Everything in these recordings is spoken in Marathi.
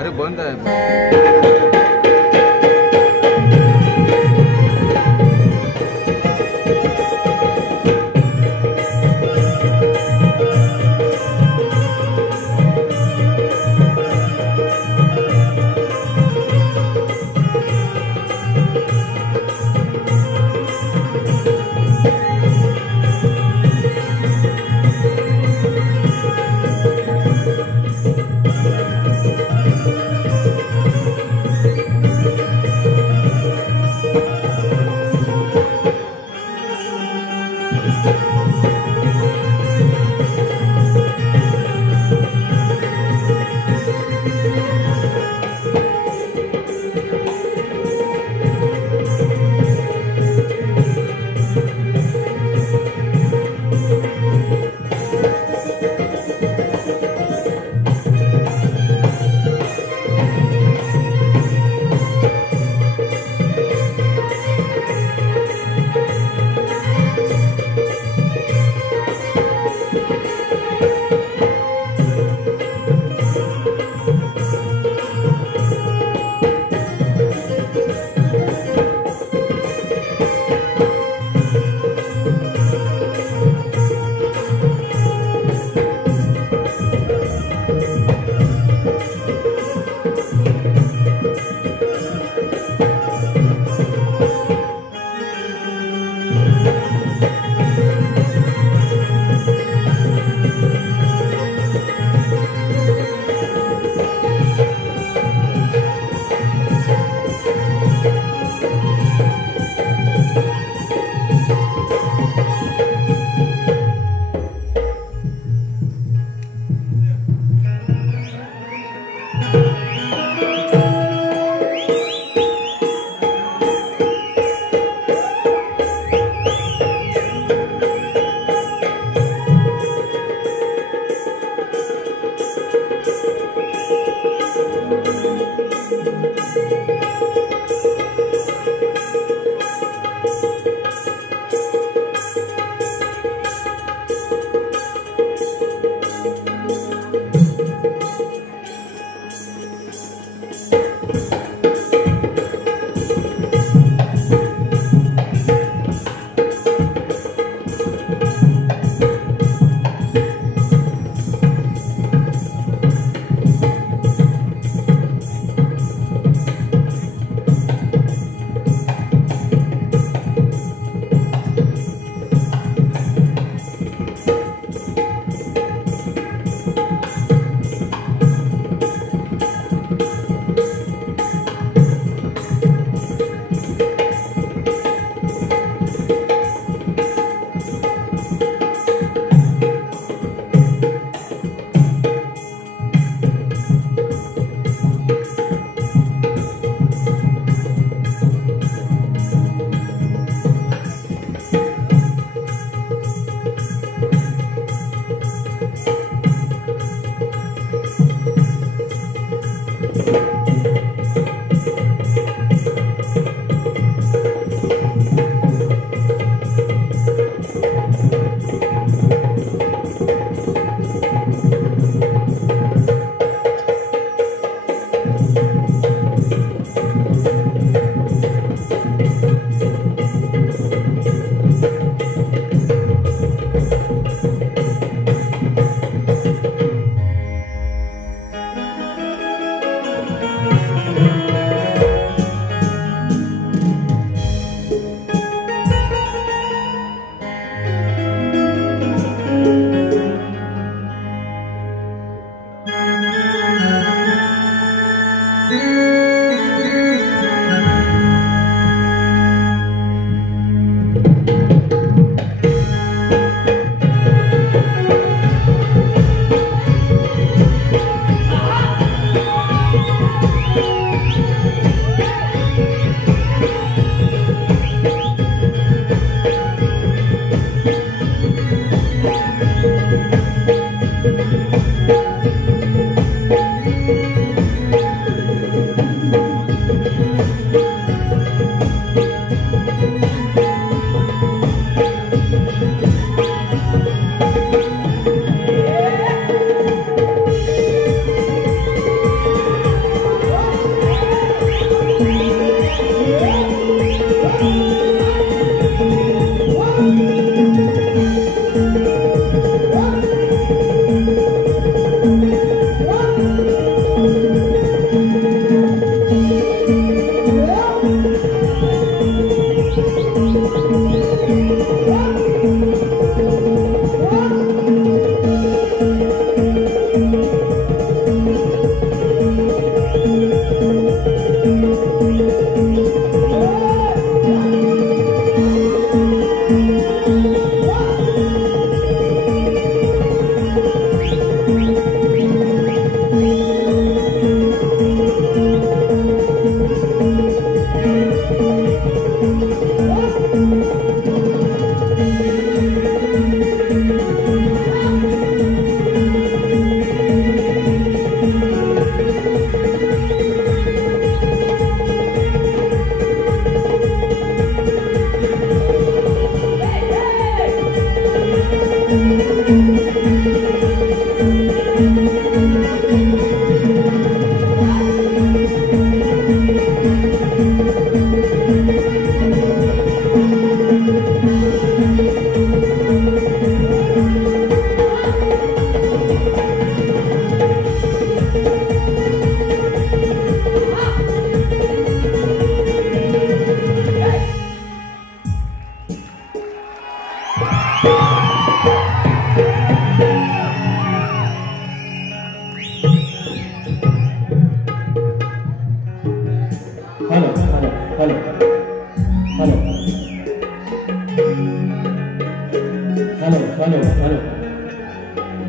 अरे बंद आहे.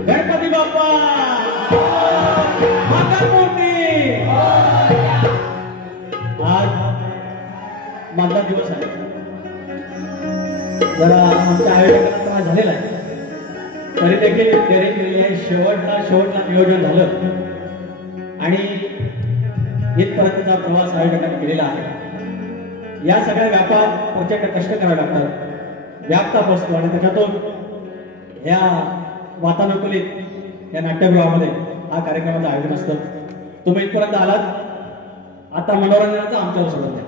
गणपती बाप्पा मंगलमूर्ती। आज मधला दिवस आहे, जरा आमच्या आयोजकांना त्रास झालेला आहे, तरी देखील तयारी केलेली आहे। शेवटला नियोजन झालं आणि इथपर्यंतचा प्रवास आयोजकांनी केलेला आहे। या सगळ्या व्यापात प्रचंड कष्ट करावे लागतात, व्यापता बसतो आणि त्याच्यातून ह्या वातानुकूलित या नाट्यगृहामध्ये हा कार्यक्रमाचं आयोजन असतं। तुम्ही इथपर्यंत आलात, आता मनोरंजनाचा आमच्यावर सोडून द्या।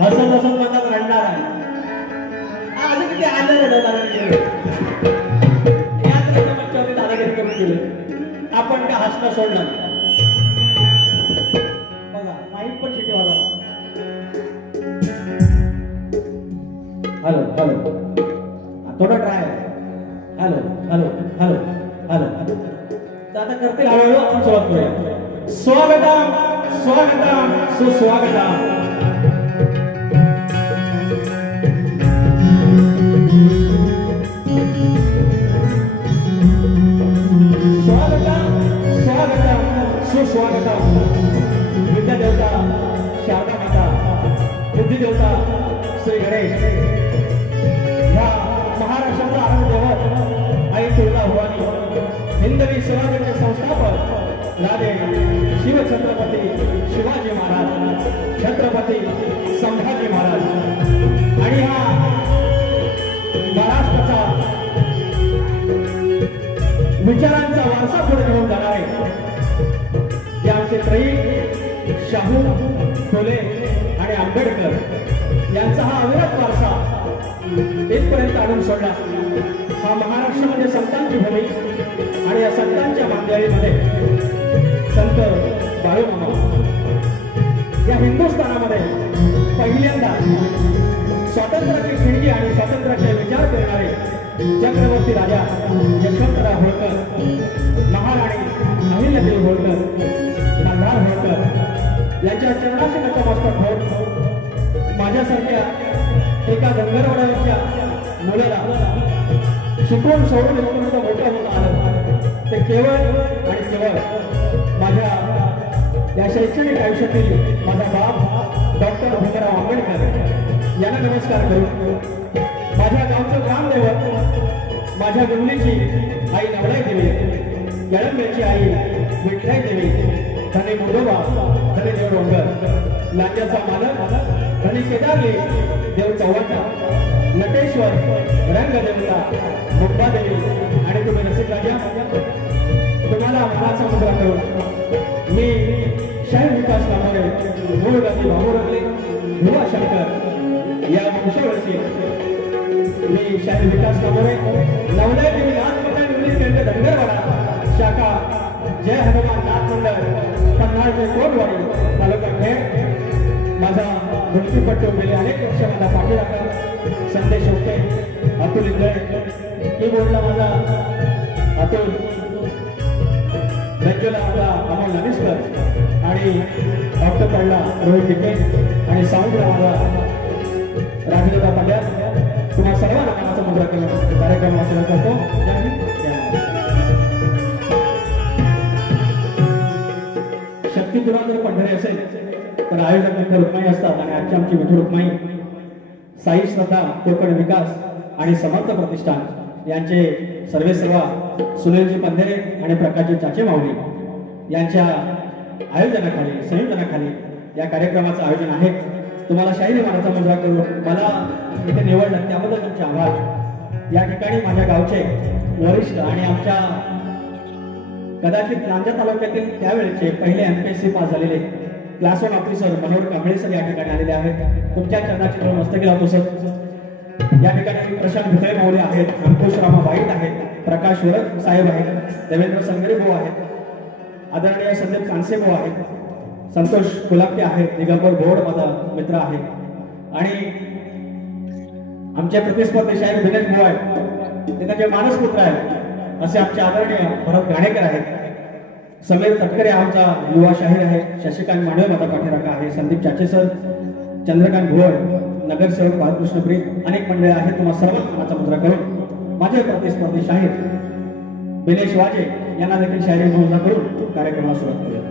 हसत हसत म्हणतात रडणार आहे, अजून किती आनंद दादागिरी करून गेले, आपण काय हसणं सोडणार बघा। माईक पण शिटी वाजवा। हॅलो हॅलो, थोडा try. Hello hello hello hello, तर आता करतील हळूहळू, आपण सुरुवात करूया। स्वागतम स्वागतम सुस्वागतम। स्वागतम स्वागतम सुस्वागतम। विद्या देवता शारदा माता, बुद्धी देवता श्री गणेश, या महाराष्ट्राचा आराध्य आई तुळजा भवानी, हिंदवी स्वराज्याचे संस्थापक राजे शिवछत्रपती शिवाजी महाराज, छत्रपती संभाजी महाराज आणि हा महाराष्ट्राचा विचारांचा वारसा पुढे घेऊन जाणारे ते आमचे त्रयी शाहू, फुले आणि आंबेडकर यांचा हा अविरत वारसा इथपर्यंत आणून सोडला। हा महाराष्ट्रामध्ये संतांची भूमी आणि या संतांच्या बांधलेलीमध्ये संत बाळूमामा, या हिंदुस्थानामध्ये पहिल्यांदा स्वातंत्र्याची खिडकी आणि स्वातंत्र्याचे विचार करणारे चक्रवर्ती राजा यशवंतराव होळकर, महाराणी अहिल्यादेवी होळकर, नागराज होळकर यांच्या चरणाशी नतमस्तक होत माझ्यासारख्या एका डोंगरवाड्यावरच्या मुलाला शिकवून सोडून इथपर्यंत मोठं होत आलं, ते केवळ आणि केवळ माझ्या या शैक्षणिक आयुष्यातील माझा बाप डॉक्टर भीमराव आंबेडकर यांना नमस्कार करू। माझ्या गावचं ग्रामदैवत माझ्या गुंडलीची आई नवलाई देवी, यळंबेची आई विठ्ठलाई देवी, धनी मुंडोबा धनी देव डोंगर, लांड्याचा मालक धनी केदारली देव चव्हाटा, नटेश्वर रंगदेवता मुंबादेवी आणि तुम्ही नसीब राजा, तुम्हाला मनाचा मुद्रा करून मी शाहीर विकास कामोरे, मूळ गावी भाऊरगले, युवा शंकर या वंशावळची मी शाहीर विकास कामोरे, नवलाई देवी नाथ मंडळ इंग्लिश केंद्र धनगरवाडा शाखा जय हनुमान नाथ मंडळ पन्हाळचे कोटवाडी तालुका खेड, माझा मृत्यूपट्टू गेले अनेक वर्ष मला पाठी राखत संदेश होते अतुल इंगळे, कीबोर्डला माझा अतुल, बेंजोला आपला अमोल ननिस्कर आणि ऑक्टोपॅडला रोहित टिके आणि साऊंडला माझा राघवेंद्र पांड्या। तुम्हा सर्वांना मनाचा मुद्रा केला कार्यक्रम सुरू करतो। पंढरी असेल तर आयोजक विठ्ठल रुक्माई असतात आणि आजची आमची विठ्ठल रुक्माई साई श्रद्धा कोकण विकास आणि समर्थ प्रतिष्ठान यांचे सर्वेसर्वा सुनीलजी पंधेरे आणि प्रकाशजी चाचे माऊली यांच्या आयोजनाखाली संयोजनाखाली या कार्यक्रमाचं आयोजन आहे. तुम्हाला शाहिरी मानाचा मुजरा करून मला इथे निवडलं त्याबद्दल तुमचे आभार. या ठिकाणी माझ्या गावचे वरिष्ठ आणि आमच्या कदाचित लांजा तालुक्यातील त्यावेळेचे पहिले MPSC पास झालेले class 1 officer Manohar Kamble sir या ठिकाणी आलेले आहेत. तुमच्या चरणाची दोन मस्तकी लावतो सर. या ठिकाणी प्रशांत भितळे माऊली आहेत, अंकुश रामा वाईट आहेत, प्रकाश वरद साहेब आहेत, देवेंद्र संगरे भाऊ आहेत, आदरणीय संदीप कांसे भाऊ आहेत, संतोष कुलापटे आहेत, दिगंबर भोड माझा मित्र आहे आणि आमचे प्रतिस्पर्धी शाहीर दिनेश भाऊ आहेत, ते त्यांचे मानसपुत्र आहेत असे आमचे आदरणीय भरत गाणेकर आहेत. समीर तटकरे आमचा युवा शाहीर आहे, शशिकांत मांडवे माझा पाठीराखा आहे, संदीप चाचे सर, चंद्रकांत भुवड, नगरसेवक बालकृष्ण प्रीत, अनेक मंडळी आहेत. तुम्हाला सर्वांना माझा मुद्रा करून माझे प्रतिस्पर्धी शाहीर बिनेश वाजे यांना देखील शाहिरी मुद्रा करून कार्यक्रमाला सुरुवात करूया.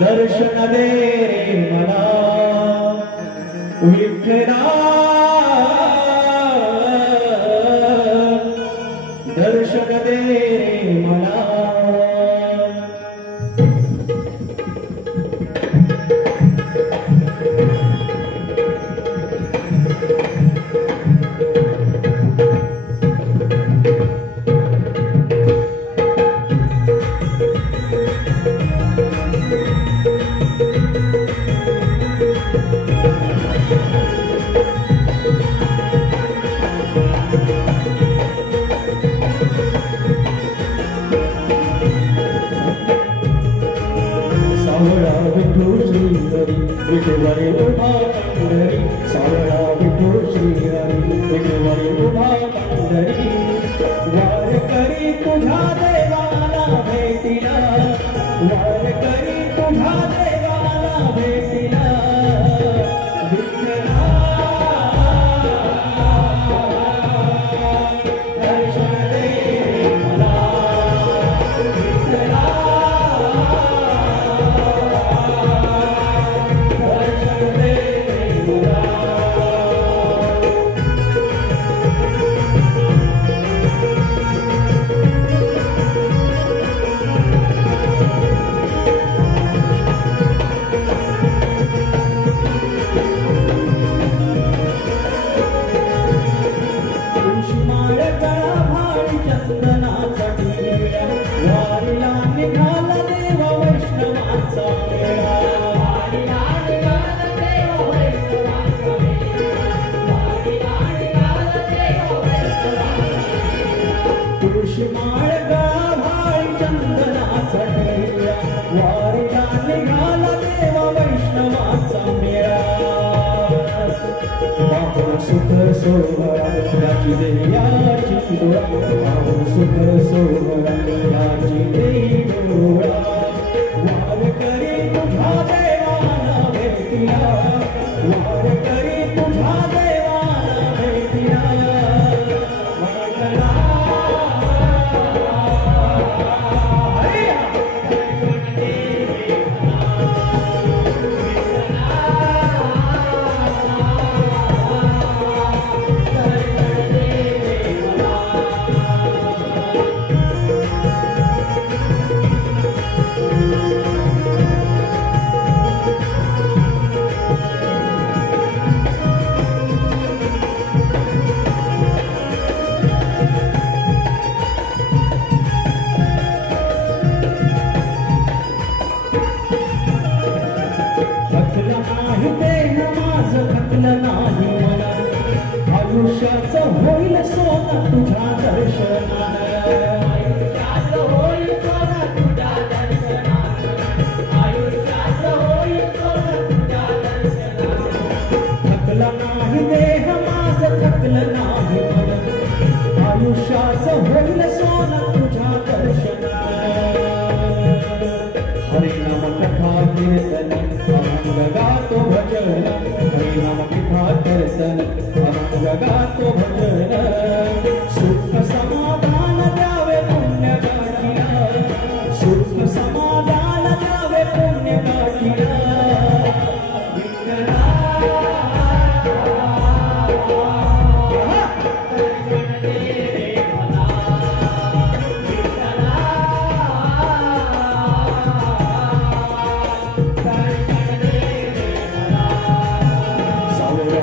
दर्शन दे रे मला विठ्ठला, दर्शन दे रे मला. तुझ्या देवाला भेटीला वारकरी तुझ्या देवाला भेटीला विठ्ठला दर्शन दे मला विठ्ठला दर्शन दे मला वारीला निघाला देवा वैष्णवाचा मेळा वारीला निघाला देवा वैष्णवाचा मेळा वारीला निघाला देवा वैष्णवाचा तुळशी माळ गळा भाळी चंदनाचा टिळा वारीला निघाला देवा वैष्णवाचा मेळा बाबा सुख सोहळा याची देयाची डोळा बाबा सुख सोहळा याची देई डोळा वारकरी तुझ्या देवाला भेटीला वारकरी तुझ्या देवाला भेटीला विठ्ठला थकलं नाही देह माझं थकलं नाही मला आयुष्याचं होईल सोनं तुझ्या दर्शनानं आयुष्याचं होईल सोनं तुझ्या दर्शनानं आयुष्याचं होईल सोनं तुझ्या दर्शनानं थकलं नाही देह माझं थकलं नाही मला आयुष्याचं होईल सोनं तुझ्या दर्शनानं हरिनाम कथा कीर्तन अभंग गातो भजन हरिनाम कथा कीर्तन अभंग गातो भजन सुख समाधान द्यावे पुण्य गाठीला सुख समाधान द्यावे पुण्य गाठीला विठ्ठला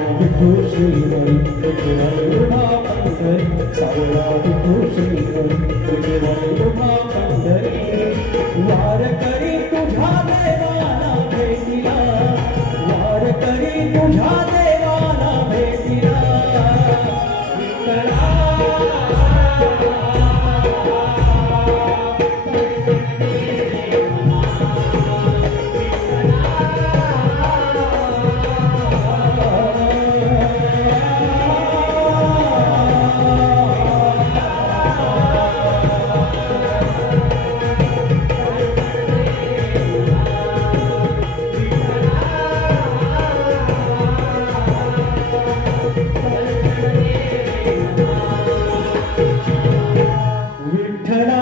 श्रीहरी विठ्ठल उभा पंढरी सावळा विठू श्रीहरी विठ्ठल उभा पंढरी वारकरी तुझ्या देवाला भेटीला वारकरी तुझ्या देवाला भेटीला विठ्ठला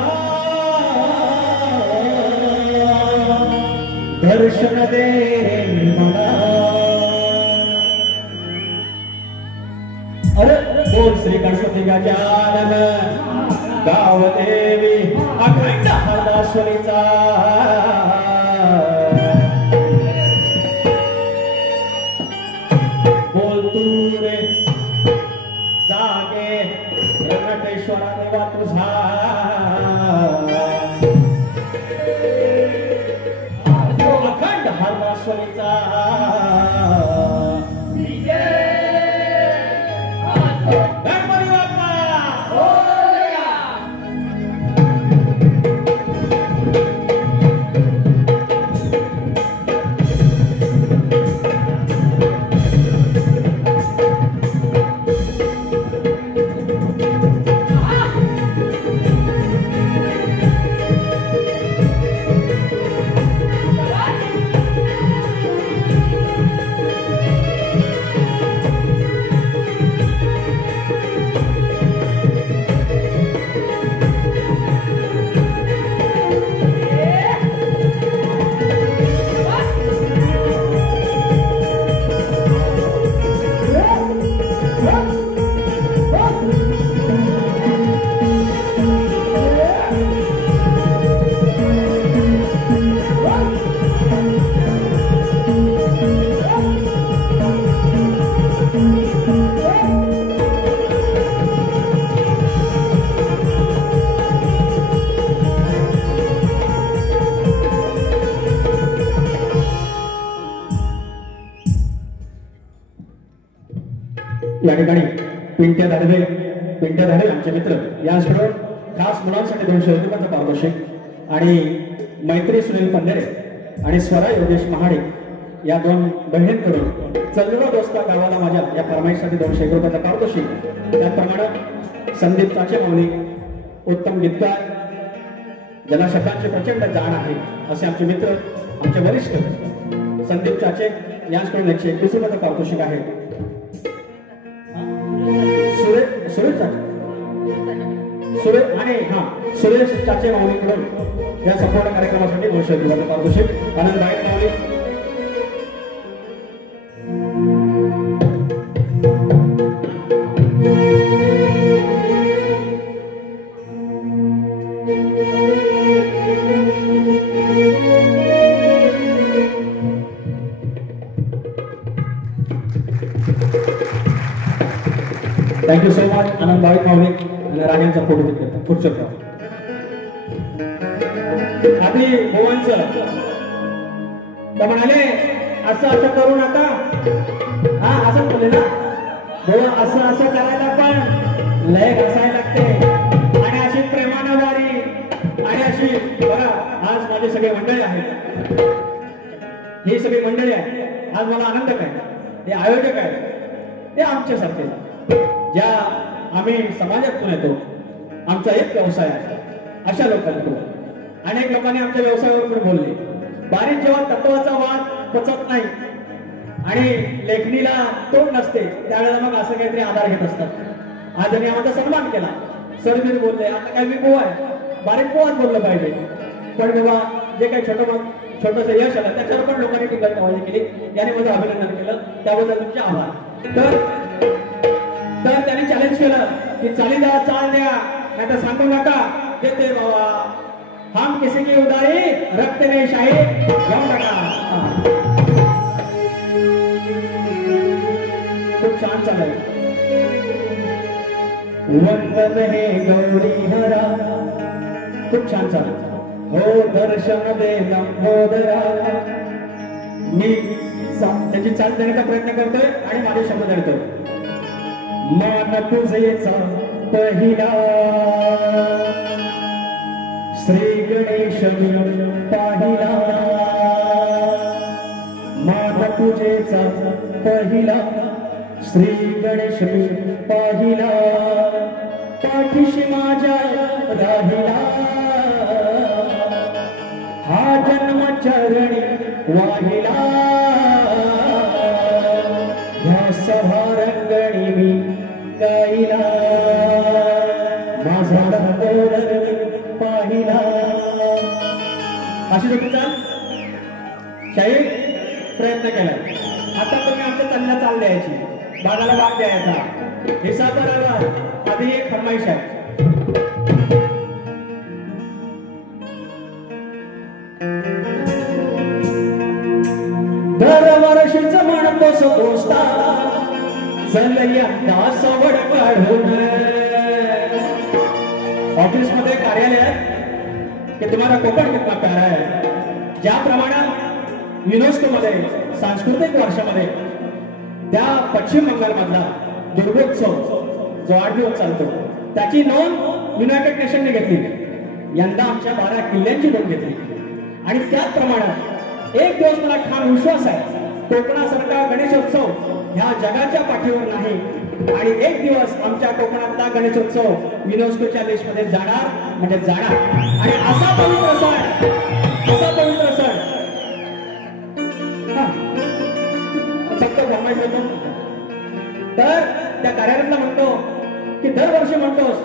दर्शन दे मला अरे बोल श्री गणपती गजानन गाव देवी अखंड हरदासुरीचा बोल तू रे जागे व्यंकटेश्वरा देवा तुझा हरदासुरीचा गणपती बाप्पा पिंट्या धाडवे आमचे मित्र याचबरोबर खास मुलांसाठी 200 रुपयांचा पारितोषिक आणि मैत्री सुनील पंधरे आणि स्वरा योगेश महाडे या 2 बहिणींकडून चंद्रा दोस्ता गावाला माझ्या या फरमाईसाठी 200 रुपयाचा पारितोषिक. त्याप्रमाणे संदीप चाचे माऊली उत्तम गीतकार ज्यांना शब्दांचे प्रचंड जाण आहे असे आमचे मित्र आमचे वरिष्ठ संदीप चाचे यांच्याकडून 121 रुपयाचा पारितोषिक आहे. सुरेश चाचे माऊलीकडून या संपूर्ण कार्यक्रमासाठी 200 रुपयाचा पारितोषिक. आनंद नाईक माऊली थँक्यू सो मच. आनंद नाईक माऊली आणि राजांचा फोटो पुढचं आधी भुवनचं तर म्हणाले असं करू नका. हा असं बोलले ना हो, असं करायला पण लय घासायला लागते आणि अशी प्रेमानं वारी आणि अशी बघा. आज माझे सगळे मंडळी आहेत, ही सगळी मंडळी आहे. आज मला आनंद काय हे आयोजक आहे ते आमच्यासारखे ज्या आम्ही समाजातून येतो, आमचा एक व्यवसाय आहे. अशा लोकांकडून अनेक लोकांनी आमच्या व्यवसायावर बोलले. बारीक जेव्हा तत्वाचा वाद पचत नाही आणि लेखणीला तोड नसते त्यावेळेला मग असं काहीतरी आधार घेत असतात. आज यांनी आमचा सन्मान केला. सरबीर बोलले आता काय मी पोहा आहे, बारीक पोहाच बोललं पाहिजे. पण बाबा जे काही छोटस यश आलं त्याच्यावर पण लोकांनी टीका केली. याने माझं अभिनंदन केलं, त्याबद्दल तुमचे आभार. तर त्यांनी चॅलेंज केलं की चाली द्या, चाल द्या, नाही तर सांगू नका देते बाबा. हम किसी की उदारी रखते नहीं शाही, घेऊन टाका. खूप छान चालेल. वंदन हे गौरी हरा, खूप छान चालेल. हो दर्शन दे लंबोदरा. मी त्याची चाल देण्याचा प्रयत्न करतोय आणि माझे शब्द देतोय. मान तुझेचा पहिला श्री गणेश पाहिला. मान तुझेचा पहिला श्री गणेश पाहिला. पाठीशी माझ्या राहिला हा जन्म चरणी वाहिला. ह्या सभारंगणी मी गाईला माझा पाहिला. अशी लोकांचा शाही प्रयत्न केला. आता तुम्ही आमच्या चालला चाल द्यायची, बागाला भाग द्यायचा. हिसाब करायला आधी एक फरमाईश आहे. दरवर्षीच म्हणतो दोस्ता चल यंदा सवड काढून. ऑफिस मध्ये कार्यालयात की तुम्हाला कोकण कितना प्यारा आहे. ज्याप्रमाणे युनेस्को मध्ये सांस्कृतिक वर्षामध्ये त्या पश्चिम बंगाल मधला दुर्गोत्सव जो 8 दिवस चालतो त्याची नोंद युनायटेड नेशनने घेतली. यंदा आमच्या 12 किल्ल्यांची नोंद घेतली. आणि त्याचप्रमाणे एक दिवस मला ठाम विश्वास आहे कोकणासारखा गणेशोत्सव ह्या जगाच्या पाठीवर नाही. आणि एक दिवस आमच्या कोकणातला गणेशोत्सव युनेस्कोच्या लिस्टमध्ये जाणार म्हणजे जाणार. आणि असा पवित्र सण, असा पवित्र सण फक्त फरमाईश होतो. तर त्या कार्यालयातला म्हणतो की दरवर्षी म्हणतोस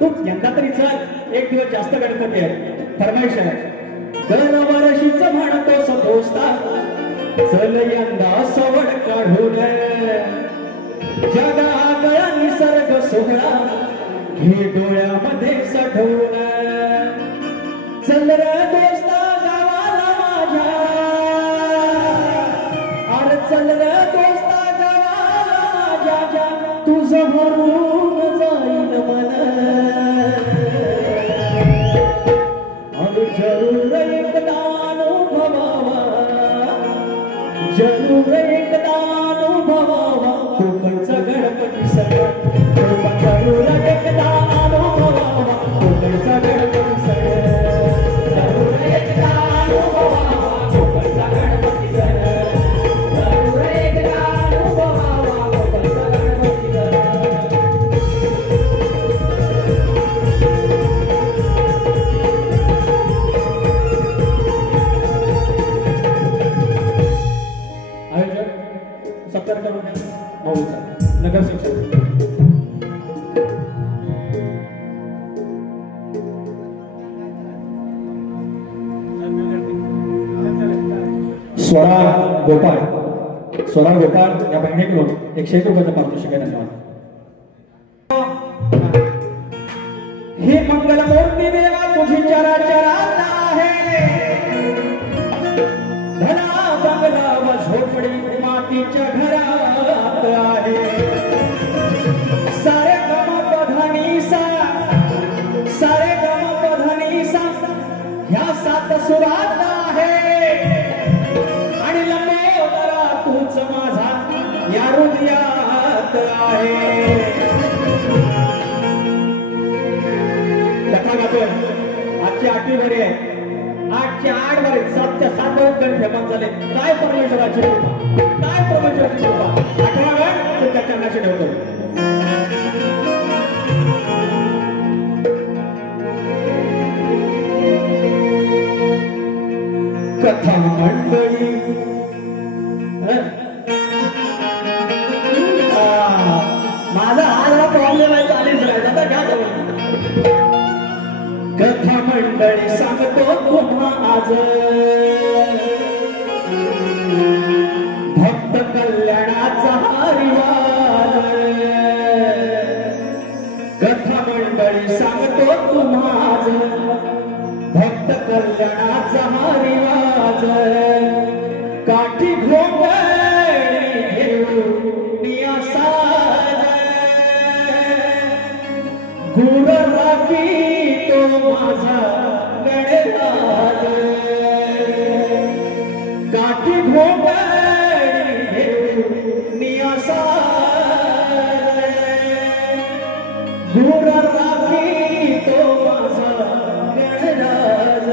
तू यंदा तरी चल एक दिवस जास्त गणपती आहे. फरमाईश आहे दरवर्षीच म्हणतोस दोस्ता चल यंदा सवड काढून. जगागळा निसर्ग सोहळा घे डोळ्यामध्ये साठवून. चल रे दोस्ता गावाला माझ्या, अरे चल रे दोस्ता गावाला माझ्या, तुझं भरून जाईल मन. जरूर एकदा अनुभवावा, जरूर एकदा अनुभवावा कोकणचा गणपती सण. स्वरा गोपाळ या बहिणीकडून 101 रुपयाचं पारितोषिक आहे. धन्यवाद. हे मंगल मूर्ती देवा तुझी चराचरात आहे. धना बंगला व झोपडी मातीच्या घरात आहे. सारे गम पधनी सा ह्या 7 सुरात आहे. आणि लंबोदरा तूच माझा या हृदयात आहे. कथा गातोय. आजची 8वी बरी आहे. 8च्या 8 बरे 7च्या 7 गण फेमस झाले. काय परमेश्वराची कृपा, काय परमेश्वराची कृपा. 8वा गण तुमच्या चरणाशी ठेवतो. कथा मंडळी माझा हा प्रॉब्लेम आहे. चालेल आता घ्या. कथा मंडळी सांगतो तुम्हा आज भक्त कल्याणाचा हा रिवाज. कथा मंडळी सांगतो तुम्हा आज भक्त कल्याणाचा हा रिवाज. काठी घोंगडी घेऊन साज गुर राखी तो माझा गणराज. काठी घोंगडी घेऊन साज गुर राखी तो माझा गणराज.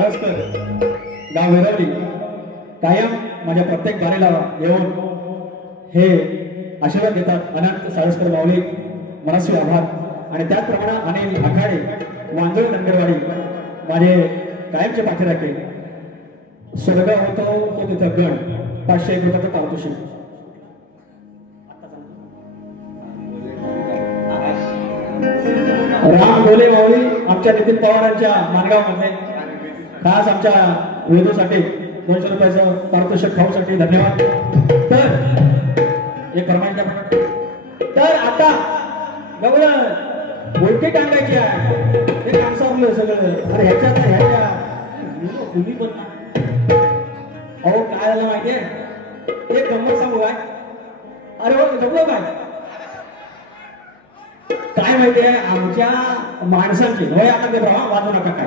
साळसकर गाव वेरवली कायम माझ्या प्रत्येक बारीला येऊन हे आशीर्वाद देतात. अनंत साळसकर माऊली मनस्वी आभार. आणि त्याचप्रमाणे अनिल आखाडे वांजळ नंदरवाडी माझे कायमचे पाठीराखे. स्वर्ग होतो तो तिथं गण 501 रुपयाचं पारितोषिक. राम ढोले माऊली आमच्या नितीन पवारांच्या मानगाव मध्ये खास आमच्या वेदूसाठी 200 रुपयाचं पारितोषिक खाऊसाठी धन्यवाद. तर एक फरमाईश. तर आता गवळण उलटी टांगायची आहे ते काम संपलं सगळं. अरे ह्याच्यात ह्याच्या तुम्ही पण ना. अहो काय झालं माहितीये एक गंमत सांगू काय. अरे हो जमलं काय माहितीये आमच्या माणसांची होय आता ते प्रवाह वाचू नका काय.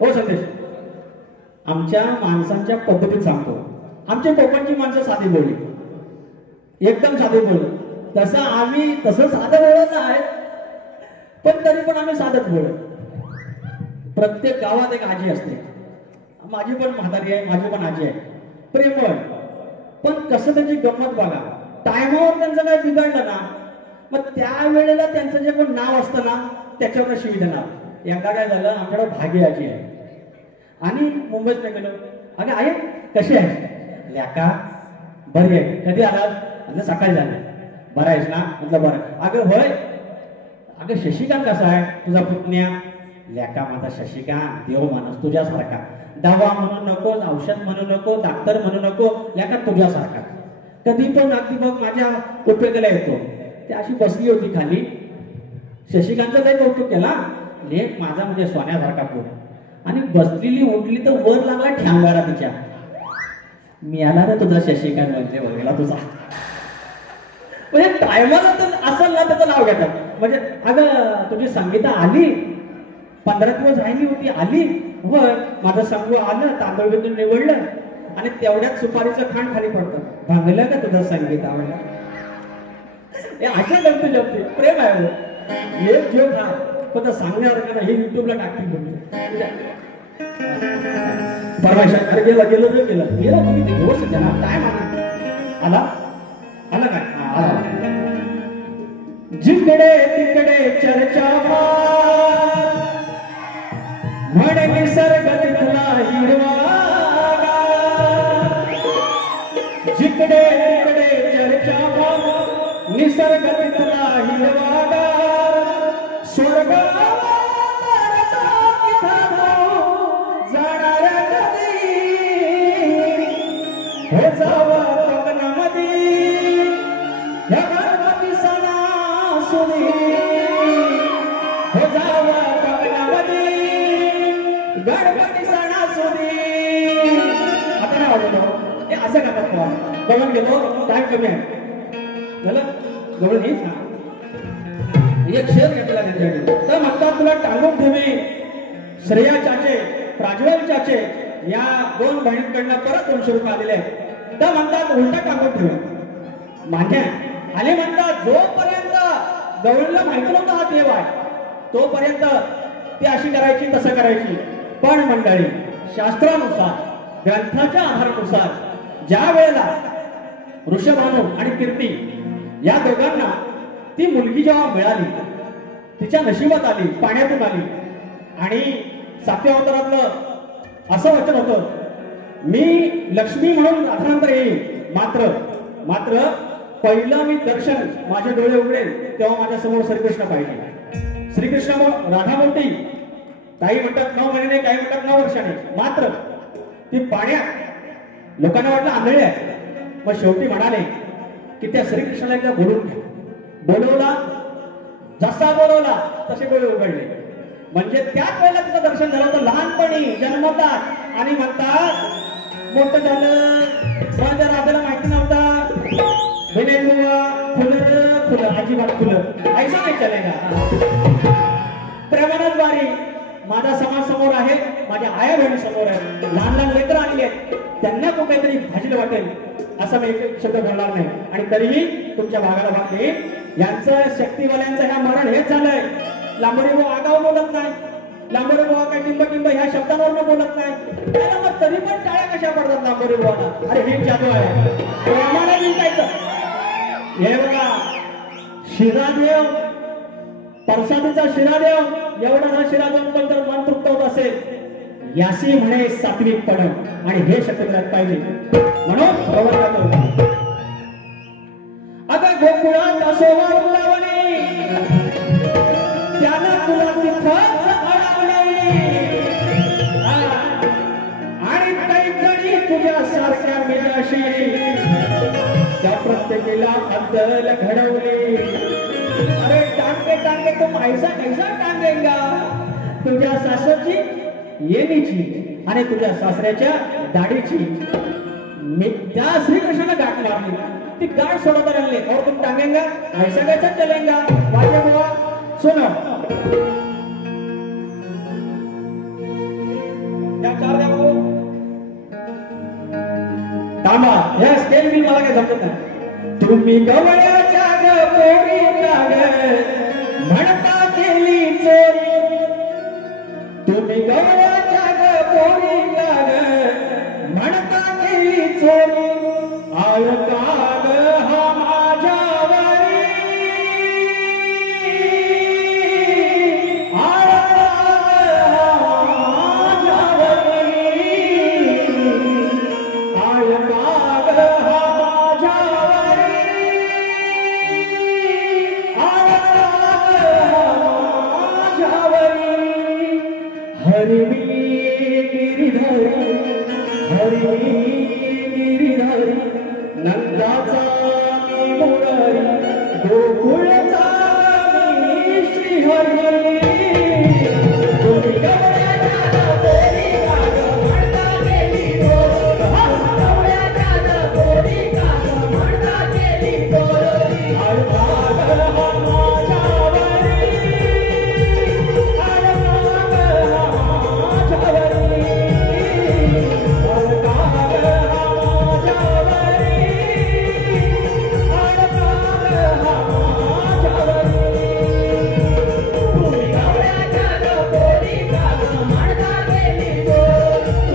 हो संदेश आमच्या माणसांच्या पद्धतीत सांगतो. आमच्या कोकणची माणसं साधी बोलली एकदम साधी बोलली. तसं आम्ही तसं साधं बोलत आहे पण तरी पण आम्ही साधत बोलत. प्रत्येक गावात एक आजी असते. माझी पण म्हातारी आहे माझी पण आजी आहे प्रेमळ. पण कसं त्याची गंमत बघा टायमावर त्यांचं काय बिघडलं ना मग त्यावेळेला त्यांचं जे कोण नाव असतं ना त्याच्यावर शिवी देणार. एकदा काय झालं आमच्याकडे भागी आजी आहे आणि मुंबईत नाही गेलो. अगं आहे कशी आहे लेका बरी आहे कधी आलात म्हणजे सकाळी झालं बरं आहेस ना म्हटलं बरं. अगं होय अगं शशिकांत कसा आहे तुझा पुतण्या लेका माझा शशिकांत देव माणूस तुझ्यासारखा. दवा म्हणू नको औषध म्हणू नको डॉक्टर म्हणू नको लेका तुझ्यासारखा. कधी पण अगदी बघ माझ्या उपयोगाला येतो. ती अशी बसली होती खाली. शशिकांतचं लय कौतुक केला लेख माझा म्हणजे सोन्यासारखा पोट आणि बसलेली उठली तर वर लागला ठ्यांगारा तिच्या. मी आला ना तुझा शशिकांत म्हणजे वगैरे तुझा म्हणजे टायमाला तर असेल ना त्याचं नाव घेतात. म्हणजे अगं तुझी संगीता आली 15 दिवस राहिली होती आली होय माझं संगू आलं तांदूळ बिंदूळ निवडलं आणि तेवढ्यात सुपारीचं खांड खाली पडतं. भांगलं का तुझं संगीत आवडलं हे अशा गमती जमती प्रेम आहे. एक जोक हा पण सांगण्यावर का हे युट्यूबला टाकतील म्हणजे परमेश्वर अरे गेलं गेलं तर गेलं गेलं तुम्ही ते व्यवस्थित द्या ना काय म्हणा आला आला काय आला. जिकडे तिकडे चर्चा म्हणे निसर्ग तिथला हिरवा. जिकडे तिकडे चर्चा निसर्ग तिथला हिरवा. स्वर्ग जाणार कधी हे जावं कोकणामध्ये ह्या गणपती सणासुदी हे जावं कोकणामध्ये गणपती सणासुदी. आता नाही वाटलं हे असं करतात गवळण गेलो टाइम कमी आहे झालं गवळण हेच ना एक शेर घेतला त्यांच्याकडे. तर म्हणतात तुला टांगून ठेवी श्रेया चाचे प्राज्वल चाचे या 2 बहिणींकडनं परत 200 रुपये आलेले आहेत. तर म्हणतात उलटा टांगून ठेवी मान्य आले म्हणतात जोपर्यंत गवळणला माहिती नव्हता हा देव आहे तोपर्यंत ती अशी करायची तसं करायची. पण मंडळी शास्त्रानुसार ग्रंथाच्या आधारानुसार ज्या वेळेला ऋषभानू आणि कीर्ती या दोघांना ती मुलगी जेव्हा मिळाली तिच्या नशिबात आली पाण्यातून आली आणि 7व्या अवतारातलं असं वचन होतं मी लक्ष्मी म्हणून राधानंतर येईल मात्र पहिलं मी दर्शन माझे डोळे उघडेल तेव्हा माझ्या समोर श्रीकृष्ण पाहिजे. श्रीकृष्ण राधा मोठी काही म्हणतात 9 महिने काही म्हणतात 9 वर्षाने. मात्र ती पाण्यात लोकांना वाटलं आंधळी आहे. मग शेवटी म्हणाले की त्या श्रीकृष्णाला एकदा बोलून घ्या. बोलवला जसा बोलवला तसे डोळे उघडले. म्हणजे त्याच वेळेला तिचं दर्शन झालं होतं. लहानपणी जन्मतात आणि म्हणतात मोठं झालं माझ्या राजाला माहिती नव्हता फुलं अजिबात फुलं ऐसा नाही चलेगा. प्रेमानच वारी माझा समाज समोर आहे माझ्या आया बहिणी समोर आहे लहान लहान लेकरं आली आहेत त्यांना तो काहीतरी भाजीला वाटेल असं मी एक शब्द बोलणार नाही. आणि तरीही तुमच्या भागाला भाग देईल. यांचं शक्तीवाल्यांचं ह्या मरण हेच झालंय. लांबोरी भाऊ आगाव बोलत नाही लांबोरे बुवा काय टिंब टिंब ह्या शब्दांवरनं बोलत नाही त्याला मग तरी पण टाळ्या कशा पडतात लांबोरे बुवाला अरे हे जादू आहे प्रेमाने जिंकायचं हे बघा शिरादेव परसादीचा शिरादेव एवढा हा शिरादेव पण जर मन तृप्त होत असेल यासी म्हणे सात्विक पडण आणि हे शक्य पाहिजे म्हणून बरोबर करतो आता गोकुळात असोवा वृंदावने त्याला तुला तिथंच अडवणे आणि काहीतरी तुझ्या सारख्या मेजाशी त्या प्रत्येकीला अद्दल घडवले अरे टांगे टांगे तुम ऐसा ऐसा टांगेगा तुझ्या सासरची येणीची आणि तुझ्या सासऱ्याच्या दाढीची मी त्या श्रीकृष्णाला गाठ मारली ती गाठ सोडत राहिली और तुम टांगेगा ऐसा कैसा चलेगा वाजे बुआ सुनो क्या चार द्या भाऊ थांबा या स्केल बिल मला काय समजत नाही तुम्ही गवळ्याच्या पोरी काग म्हणता केली चोरी तुम्ही गवळ्याच्या पोरी काग म्हणता केली चोरी आळ काग हा माझ्यावरी आळ काग हा माझ्यावरी हरिवी गिरिधरी हरिवी गिरिधरी नंदाचा मुरारी गोकुळचा मी श्रीहरी तुम्ही गवळ्याच्या पोरी काग म्हणता केली चोरी गवळ्याच्या पोरी काग म्हणता केली चोरी आळ काग हा माझ्यावरी आळ काग हा माझ्यावरी आळ काग हा माझ्यावरी आळ काग हा माझ्यावरी तुम्ही गवळ्याच्या पोरी काग म्हणता केली चोरी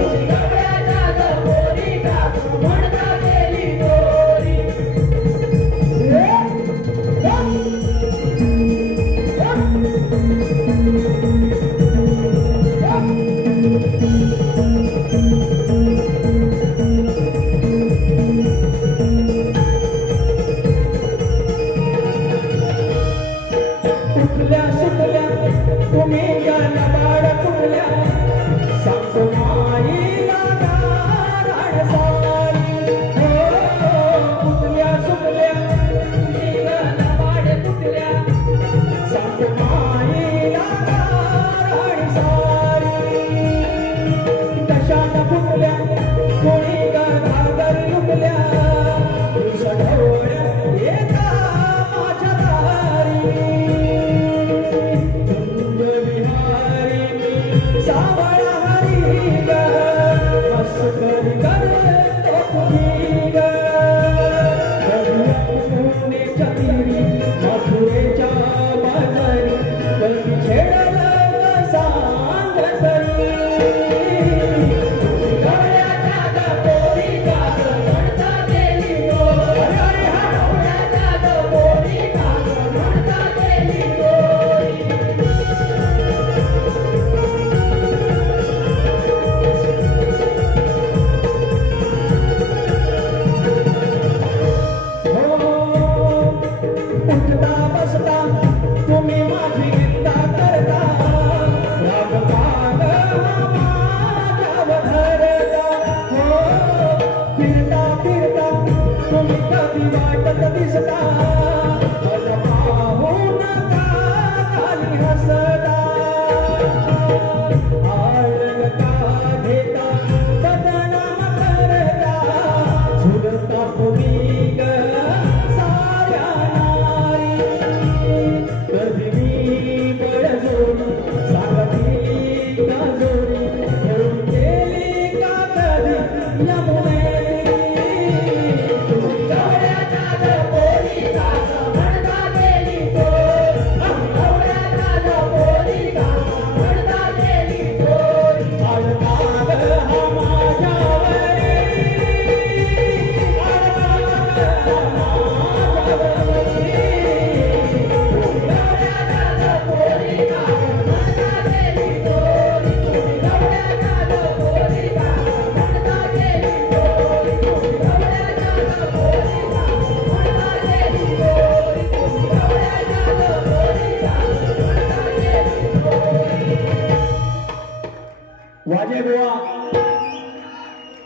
तुम्ही गवळ्याच्या पोरी काग म्हणता केली चोरी कुठल्या सुटल्या तुम्ही गेला बाळ कुठल्या सांगतो माईला गाराड सारी कुठल्या सुटल्या तुम्ही गेला बाळ कुठल्या सांगतो माईला गाराड सारी कशात कुठल्या कोणी घागर लुकल्या ढवळ्या येता माझ्या दारी कुंज विहारी सावळा हरी ग मस्करी करतो तुम्ही ग पुणेच्या तीरी मथुरेच्या बाजारी कधी छेडलं सांग तरी गवळ्याच्या पोरी काग म्हणता केली चोरी अरे हा गवळ्याच्या पोरी काग म्हणता केली चोरी उठता बसता तुम्ही माझी निंदा करता राग पाग माझ्यावर धरता फिरता फिरता तुम्ही कधी वाटत दिसता मला पाहून का खाली हसता आळण का घेता बदनाम करता झुलता तुम्ही ग साऱ्या नारी कधी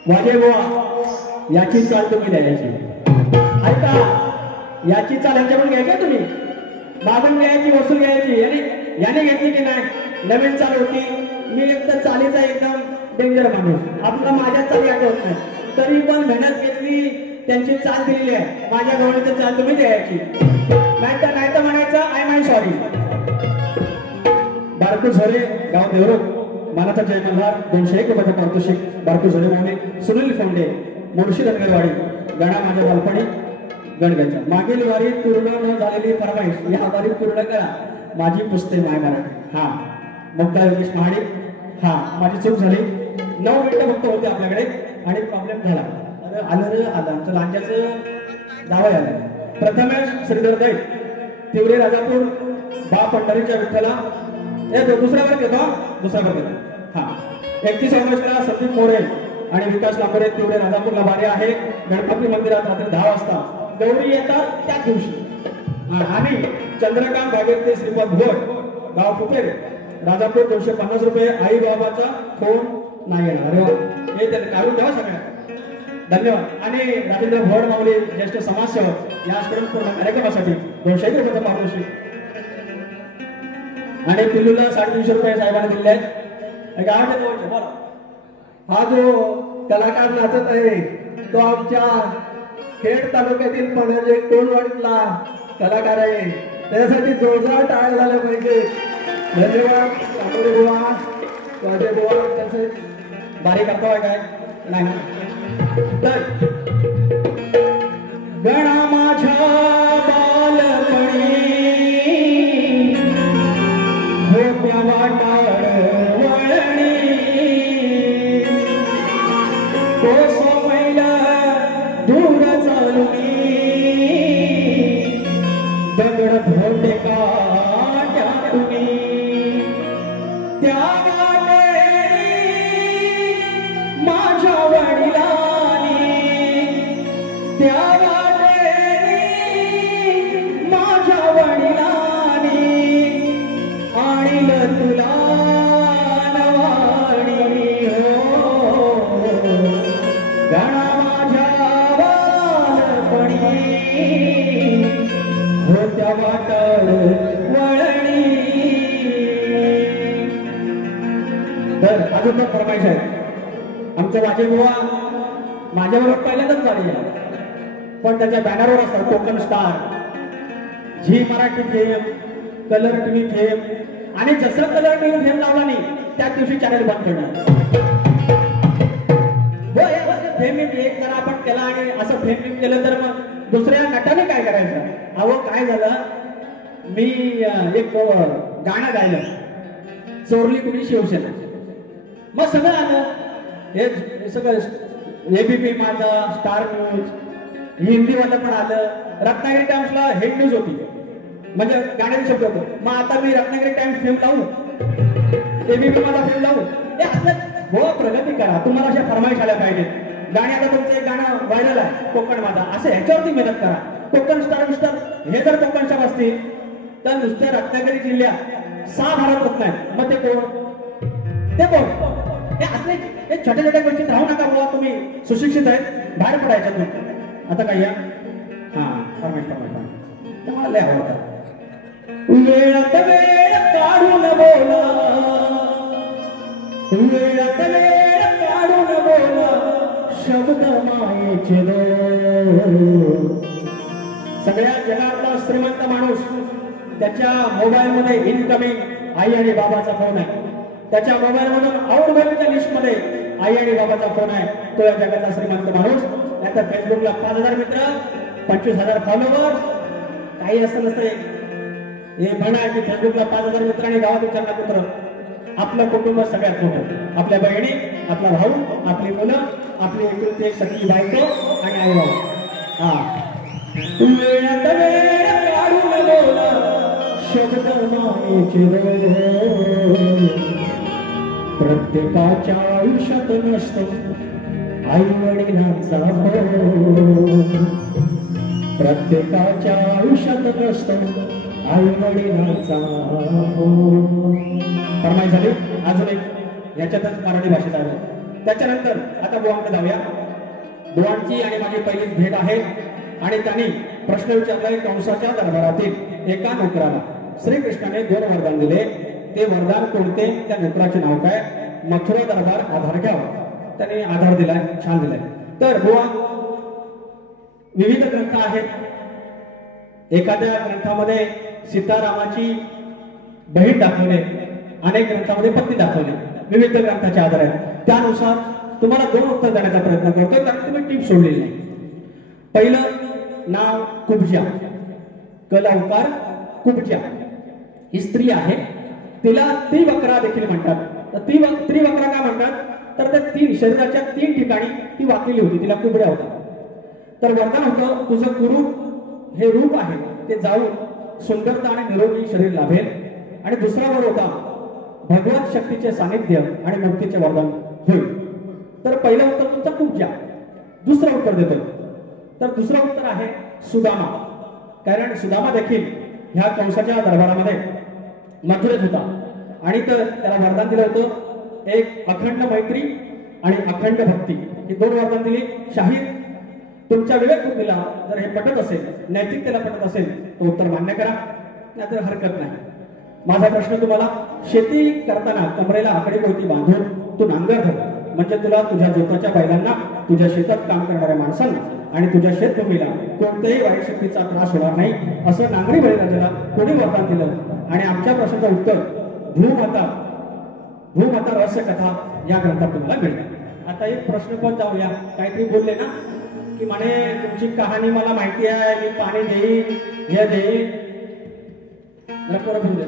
वाजे बुवा याची चाल तुम्ही द्यायची. ऐका, याची चाल यांच्याकडून घ्यायची तुम्ही. मागून घ्यायची, वसूल घ्यायची. याने घेतली की नाही, नवीन चाल होती. मी एक तर चालीचा एकदम डेंजर माणूस, आपला माझ्या चाली आठवत नाही, तरी पण मेहनत घेतली, त्यांची चाल दिलेली आहे. माझ्या गवळीची चाल तुम्ही द्यायची. नाही तर म्हणायचं आय माय सॉरी. बारकू झरे गाव देवरुख मानाचा जय मल्हार 201 रुपयाचं पारितोषिक. बारकू झरे माने सुनील फोंडे मुळशी धनगरवाडी. गणा माझ्या बालपणी गण घ्यायचा. मागील वारीत पूर्ण न झालेली फरमाईश या वारीत पूर्ण करा. माझी पुस्तके माय मराठी. हा मुक्ता योगेश महाडिक. हा माझी चूक झाली, 9 मिनिटं फक्त होते आपल्याकडे आणि प्रॉब्लेम झाला. आलं आमचं लांजाचं दावा आलं. प्रथमेश श्रीधर दैत तिवरे राजापूर बा पंढरीच्या विठ्ठला. दुसरा वर्ग घेतो. हा 31 ऑगस्टला संदीप मोरे आणि विकास लांबरे तिवरे राजापूरला बारी आहे. गणपती मंदिरात रात्री 10 वाजता गौरी येतात त्या दिवशी. आणि चंद्रकांत भागवते श्रीपद भोट गाव फुपेर राजापूर 250 रुपये. आई बाबाचा फोन नाही येणार. अरे वा, हे त्याला काढून द्यावा सगळ्या. धन्यवाद. आणि राजेंद्र भोड माऊली ज्येष्ठ समाजसेवक याचकडून पूर्ण कार्यक्रमासाठी 201 रुपयाचं पारितोषिक. आणि पिल्लूला 350 रुपये साहेबांनी दिले आहेत. हा जो कलाकार नाचत आहे तो आमच्या खेड तालुक्यातील पणजी कोलवाडीतला कलाकार आहे. त्यासाठी जोरदार टाळ्या झाल्या पाहिजे. धन्यवाद. कांबळे बुवा, वाजे बुवा त्याचे बारी करतोय काय नाही ना. गणा माझ्या बालपणी होत्या वाटाळ वळणी. कोसमैला दूर चालुनी दगड धोंडे काट्यातुनी. त्या माझ्या वडिलांनी त्या माझ्या वडिलांनी आणलं तुला नवाणी. हो गणा माझ्या बालपणी होत्या वाटळ वळणी. तर अजून पण फरमाईश आहे. आमचे वाजे बुवा माझ्याबरोबर पहिल्यांदाच झाली आहे, पण त्याच्या बॅनरवर असतात Konkan star, Zee Marathi fame, colour TV fame. आणि जसं कलर टीव्ही फेम लावला नाही त्या दिवशी चॅनल बंद करणार. फेम एक करा आपण केला आणि असं फेम केलं तर मग दुसऱ्या नटाने काय करायचं. अहो काय झालं, मी एक गाणं गायलं, चोरली कुणी शिवसेना. मग सगळं आलं, हे सगळं एबीपी माझा, स्टार न्यूज, हिंदीवालं पण आलं. रत्नागिरी टाइम्सला हेड न्यूज होती, म्हणजे गाण्याचे शब्द होतं. मग आता मी रत्नागिरी टाइम्स फेम लावू, एबीपी माझा फेम लावू. हे असं हो, प्रगती करा. तुम्हाला अशा फरमाईश आल्या पाहिजेत. गाणी आता तुमचं एक गाणं व्हायरल आहे कोकण माझा, असं ह्याच्यावरती मेहनत करा. कोकण स्टार विस्टार हे जर कोकण स्टार असतील तर नुसत्या रत्नागिरी जिल्ह्यात 6 भारत होत नाही. मग ते कोण, ते कोण? हे असले हे छोट्या छोट्या गोष्टीत राहू नका बुवा. तुम्ही सुशिक्षित आहेत, बाहेर पडायच्या तुम्ही. आता काय या हा फरमाईश तुम्हाला लय आवडतात. वेळात वेळ काढून बोला, वेळात वेळ काढून बोला, शब्द मायेचे दो. सगळ्या जगातला श्रीमंत माणूस त्याच्या मोबाईल मध्ये इनकमिंग आई आणि बाबाचा फोन आहे. त्याच्या मोबाईल मधून आउटगोईंगच्या लिस्ट मध्ये आई आणि बाबाचा फोन आहे. तो या जगाचा श्रीमंत माणूस. त्याच्या फेसबुकला 5000 मित्र, 25000 फॉलोअर्स. काही असं नसतंय. हे म्हणा की फेसबुकला 5000 मित्र आणि गावात विचारला पुत्र. आपलं कुटुंब सगळ्यात मोठं. आपल्या बहिणी, आपला भाऊ, आपली मुलं, आपली एकुलती एक सखी बायको आणि आई बाबा. हा वेळात वेळ काढून बोला, शब्द मायेचे दो. प्रत्येकाच्या आयुष्यात नसतो आई वडिलांचा हो. प्रत्येकाच्या आयुष्यात नसतो आई वडिलांचा हो. फरमाईश झाली. अजून एक याच्यातच मराठी भाषेचा आहे. त्याच्यानंतर आता बुवांकडे जाऊया. बुवांची आणि माझी पहिलीच भेट आहे आणि त्यांनी प्रश्न विचारलाय कंसाच्या दरबारातील एका नोकराला श्रीकृष्णाने 2 वरदान दिले. ते वरदान कोणते, त्या नोकराचे नाव काय? मथुरा दरबार आधार घ्यावा. त्याने आधार दिलाय, छान दिलाय. तर बुवा विविध ग्रंथ आहेत. एखाद्या ग्रंथामध्ये सीतारामाची बहीण दाखवले, अनेक ग्रंथामध्ये पत्नी दाखवले. विविध ग्रंथाचे आधार आहेत. त्यानुसार तुम्हाला 2 उत्तर देण्याचा प्रयत्न करतोय, कारण तुम्ही टीप सोडलेली नाही. पहिलं नाव कुब्जा, कलंकार कुब्जा. ही स्त्री आहे, तिला त्रिवक्रा देखील म्हणतात. तर त्रिवक्रा का म्हणतात, तर त्या 3 शरीराच्या 3 ठिकाणी ती वाकलेली होती, तिला कुबड्या होता. तर वरदान होतं, तुझं कुरूप हे रूप आहे ते जाऊन सुंदरता आणि निरोगी शरीर लाभेल. आणि दुसरा वर होता, भगवत शक्तीचे सानिध्य आणि मुक्तीचे वरदान होईल. तर पहिलं उत्तर तुमचं कुब्जा. दुसरं उत्तर देतो, तर दुसरं उत्तर आहे सुदामा. कारण सुदामा देखील ह्या कंसाच्या दरबारामध्ये मथुरेत होता आणि तर त्याला वरदान दिलं होतं, एक अखंड मैत्री आणि अखंड भक्ती, ही 2 वरदान दिली. शाहीर तुमच्या विवेक बुद्धीला जर हे पटत असेल, नैतिकतेला पटत असेल, तर उत्तर मान्य करा, नाहीतर हरकत नाही. माझा प्रश्न तुम्हाला, शेती करताना कमरेला आकडी कोयती बांधून तू नांगर धर, म्हणजे तुला तुझ्या जोताच्या बैलांना, तुझ्या शेतात काम करणाऱ्या माणसांना आणि तुझ्या शेतभूमीला कोणत्याही वाईट शक्तीचा त्रास होणार नाही, असं नांगरी बळीराजाला कोणी वरदान दिलं? आणि आमच्या प्रश्नाचं उत्तर भूमाता रहस्य कथा या ग्रंथात तुम्हाला मिळेल. आता एक प्रश्न पण जाऊया. काहीतरी बोलले ना की म्हणे तुमची कहाणी मला माहिती आहे, मी पाणी देईन, हे देईन. परत होऊन दे.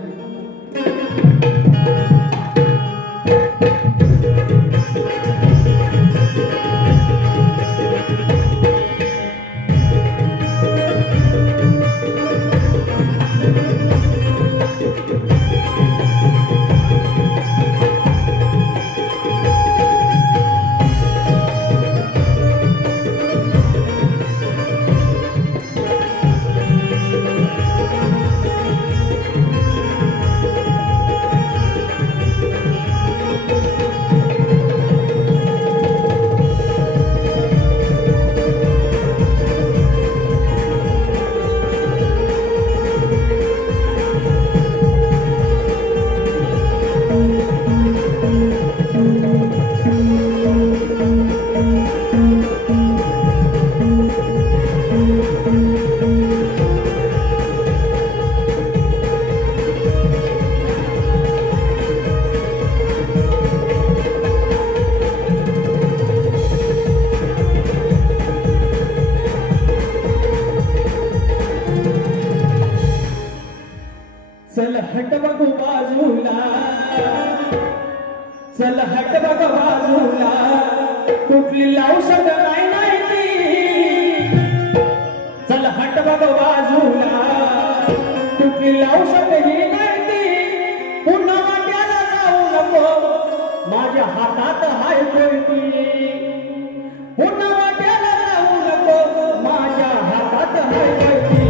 चल हट बघ बाजूला, चल हट बघ बाजूला, कुठली औषध नाही नाही ती. चल हट बघ बाजूला, कुठली औषध ही नाही ती. पुन्हा वाट्याला जाऊ नको, माझ्या हातात हाय कोयती. पुन्हा वाट्याला जाऊ नको, माझ्या हातात हाय कोयती.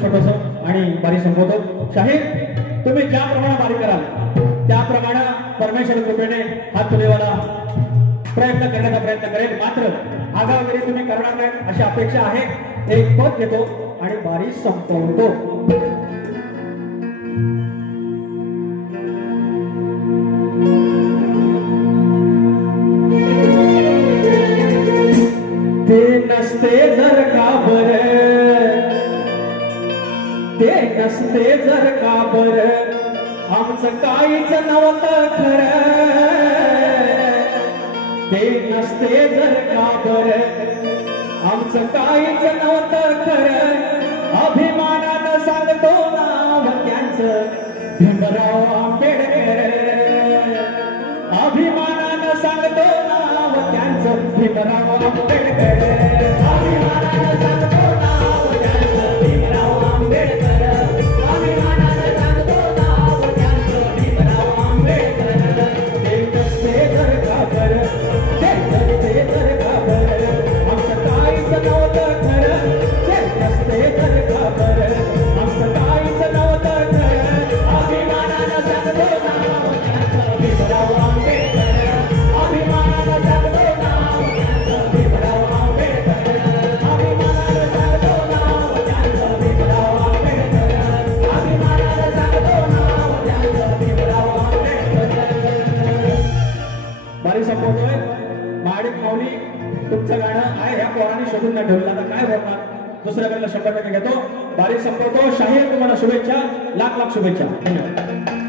छोटस आणि बारी संपवतो. शाहीर तुम्ही ज्याप्रमाणे बारी कराल त्याप्रमाणे परमेश्वर कृपेने हात तुलेवाला प्रयत्न करण्याचा प्रयत्न करेल, मात्र आगावगिरी तुम्ही करणार नाही अशी अपेक्षा आहे. एक पद घेतो आणि बारी संपवतो. ते नसते जर का बर, ते नसते जर का बर, आमचं काहीच नव्हतं खरं. ते नसते जर का बर, आमचं काहीच नव्हतं खरं. अभिमानानं सांगतो नाव त्यांचं भीमराव आंबेडकर. अभिमानानं सांगतो नाव त्यांचं भीमराव आंबेडकर. अभिमानानं सांगतो नाव त्यांचं भीमराव आंबेडकर. अभिमानानं सांगतो नाव त्यांचं भीमराव आंबेडकर. ते नसते जर का बरं, ते नसते जर का बरं, आमचं काहीच नव्हतं खरं. ते नसते जर का बरं, आमचं काहीच नव्हतं खरं. अभिमानानं सांगतो नाव त्यांचं भीमराव आंबेडकर. अभिमानानं सांगतो नाव त्यांचं भीमराव आंबेडकर. अभिमानानं सांगतो नाव त्यांचं भीमराव आंबेडकर. अभिमानानं सांगतो नाव त्यांचं भीमराव आंबेडकर. बारी संपवतोय. महाडिक माऊली तुमचं गाणं आहे ह्या पोरांनी शोधून नाही ठेवलं, आता काय बोलणार. दुसऱ्याकडलं 100% घेतो. बारी संपवतो. शाहीर तुम्हाला शुभेच्छा, लाख लाख शुभेच्छा. धन्यवाद.